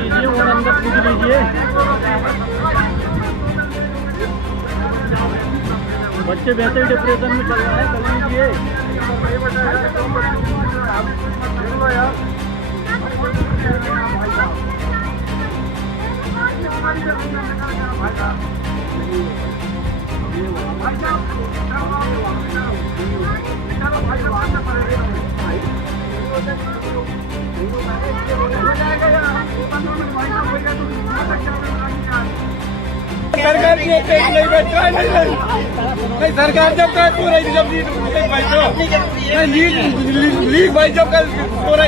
लीजिए और अंदर कूद लीजिए। बच्चे वैसे ही डिप्रेशन में चल रहे हैं, कर लीजिए। सरकार की नहीं बैठा नहीं, सरकार जब का पूरा जब लीग भाई जब का पूरा